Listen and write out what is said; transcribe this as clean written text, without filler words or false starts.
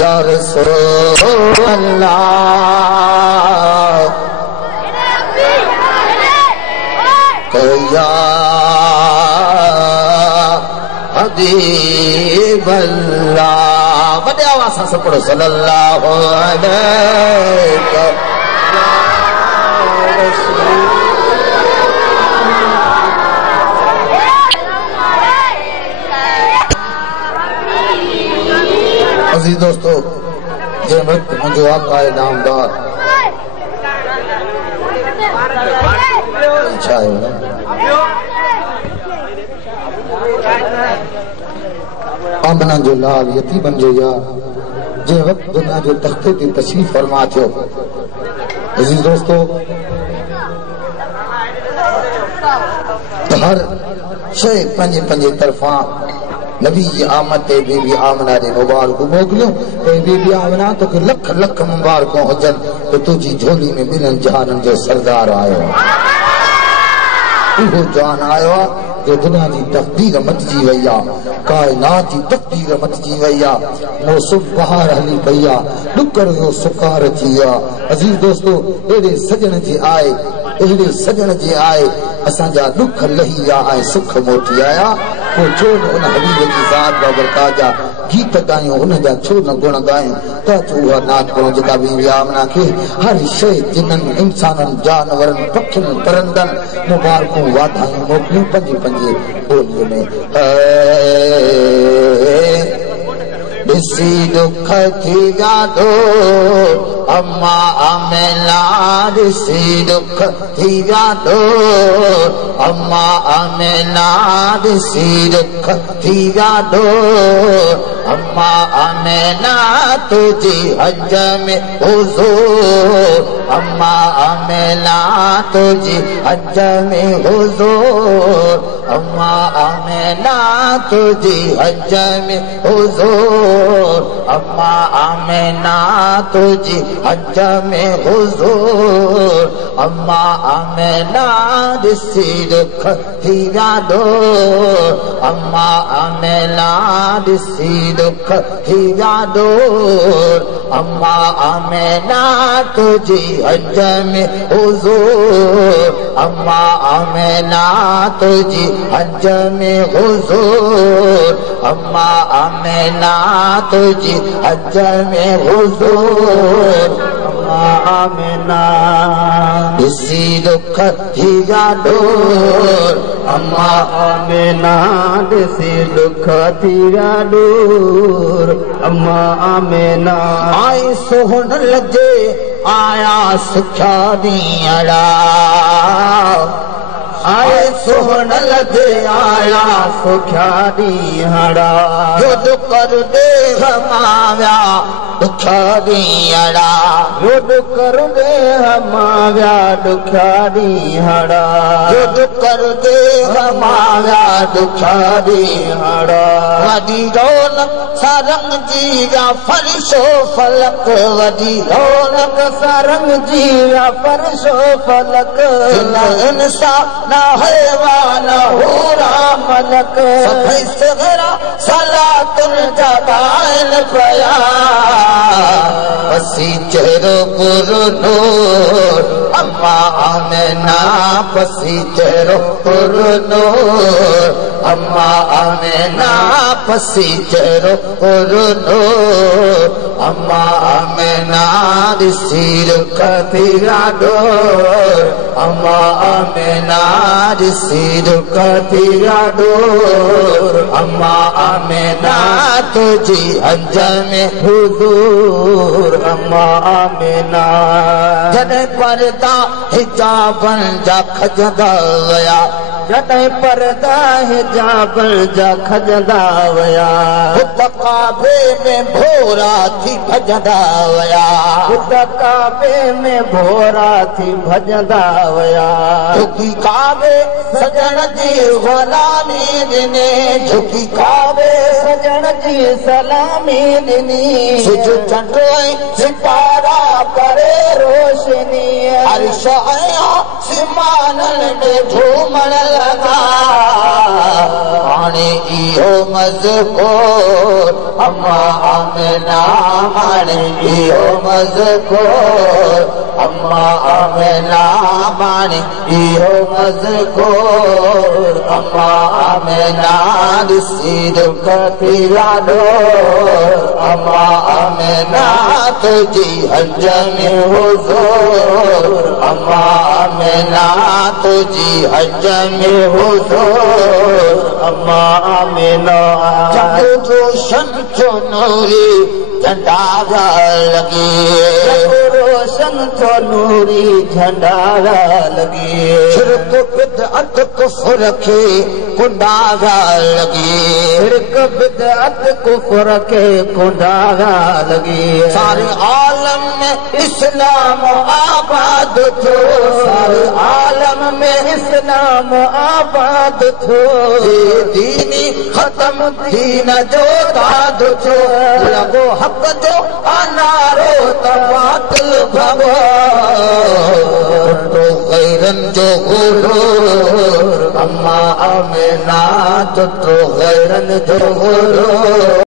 या रसूल अल्लाह या हबीब अल्लाह। वॾे आवाज़ सां पढ़ो सल्लल्लाहु अलैहि अज़ीज़ दोस्तों, जे वक्त मुझे आका नामदार आमना जो लाल यतीमन जो यार जे वक्त दुनिया जो तख्ते ते तशरीफ फरमा थियो। अज़ीज़ दोस्तों, हर शइ पंहिंजे पंहिंजे तरफ़ा नबी जी आमद ते बीबी आमना ॾे मुबारकूं मोकिलियो। बीबी आमना तोखे लख लख मुबारकूं हुजनि त तुंहिंजी झोली में ॿिन्हिनि जहाननि जो सरदार आयो आहे। उहो जान आयो आहे जो दुनिया जी तक़दीर मटिजी वई आहे, काइनात जी तक़दीर मटिजी वई आहे। मौसम बहार हली पई आहे, ॾुकर जो सुकार अची वियो आहे। अज़ीज़ दोस्तों, अहिड़े सजण जे आए, अहिड़े सजण जे आए असांजा ॾुख लही विया ऐं सुख मोटी आया। पोइ छो न उन हबीब जी ज़ात बाबरकात जा गीत ॻायूं, उन जा छो न गुण ॻायूं। त उहा नात पढ़ो जेका बीबी आमना खे हर शइ जिन्हनि इंसाननि जानवरनि पखियुनि परंदनि मुबारकूं वाधायूं मोकिलियूं पंहिंजे पंहिंजे ॿोलीअ में। ॾिसी दुख थी ॾाढो अम्मा आमिना, ॾिसी दुख थी ॾाढो अम्मा आमिना, ॾिसी दुख थी ॾाढो अम्मा आमिना, तुझी हज में हुज़ूर अम्मा आमिना, तुझी हज में हुज़ूर अम्मा आमिना, तुझी हज में हुज़ूर अम्मा आमिना, तुझी हज में हुज़ूर अम्मा आमिना, ॾिसी दुख थी ॾाढो अम्मा आमिना, ॾिसी दुख थी ॾाढो अम्मा आमिना, तुझी हज में हुज़ूर अम्मा आमिना, तुझी हज में हुज़ूर अम्मा आमिना, तुझी हज में हुज़ूर अम्मा आमिना, ॾिसी दुख थी ॾाढो अम्मा आमिना, ॾिसी दुख थी ॾाढो अम्मा आमिना। आई सोहन लॻे आया सुखिया ॾींहं, आए सोहन लॻे आया सुखिया ॾींहं, युद्ध कर दे हमाव्या ॾुखिया ॾींहं, युद्ध कर दे हमाव्या ॾुखिया ॾींहं, युद्ध कर दे हमाव्या ॾुखिया ॾींहं। वॾी रौनक सरंग जी या फरिशो फलक, वॾी रौनक सरंग जी या फरिशो फलक, इंसाफ हैवान होरा मलक, सगरा सलातुल जबाल पया, पसी चेहरो पुर नूर अम्मा आमिना, पसी चेहरो पुर नूर अम्मा आमिना, पसी चेहरो पुर नूर अम्मा आमिना, ॾिसी दुख थी ॾाढो अम्मा आमिना, ॾिसी दुख थी ॾाढो अम्मा आमिना, तुझी हज में हुज़ूर अम्मा आमिना। जॾहिं पर्दा हिजाबनि जा खजंदा विया, जॾहिं पर्दा हिजाबनि जा खजंदा विया, हुत काबे में भोरा थी भजंदा विया, हुत काबे में भोरा थी भजंदा विया, झुकी काबे सजण जी ग़ुलामी ॾिने, झुकी काबे सजण जी सलामी ॾिनी, सिज चंड सितारा करे रोशनी, अर्श आया सिमाननि ॾे झूमण लॻा, हाणे इहो मज़कोर अम्मा आमिना हाणे इहो मज़कोर अम्मा आमिना हाणे इहो मज़कोर अम्मा आमिना ॾिसी दुख थी लाॾो अम्मा आमिना तुंहिंजी हज में हुज़ूर अम्मा आमिना तुंहिंजी हज में हुज़ूर अम्मा आमिना रोशन थो नूरी झंडा लॻे रोशन थो नूरी झंडा लॻे शिरक बिदअत कुफ्र खे कुंडा लॻे शिरक बिदअत कुफ्र खे कुंडा लॻे सारे आलम में इस्लाम आबाद थियो सारे आलम में इस्लाम आबाद थियो दीनी ख़त्म दीन जो ताद थियो लॻो हक़ जो अनारो त बातिल भॻो गैरन जो गुरूर अम्मा आमिना तो गैरन जो गुरूर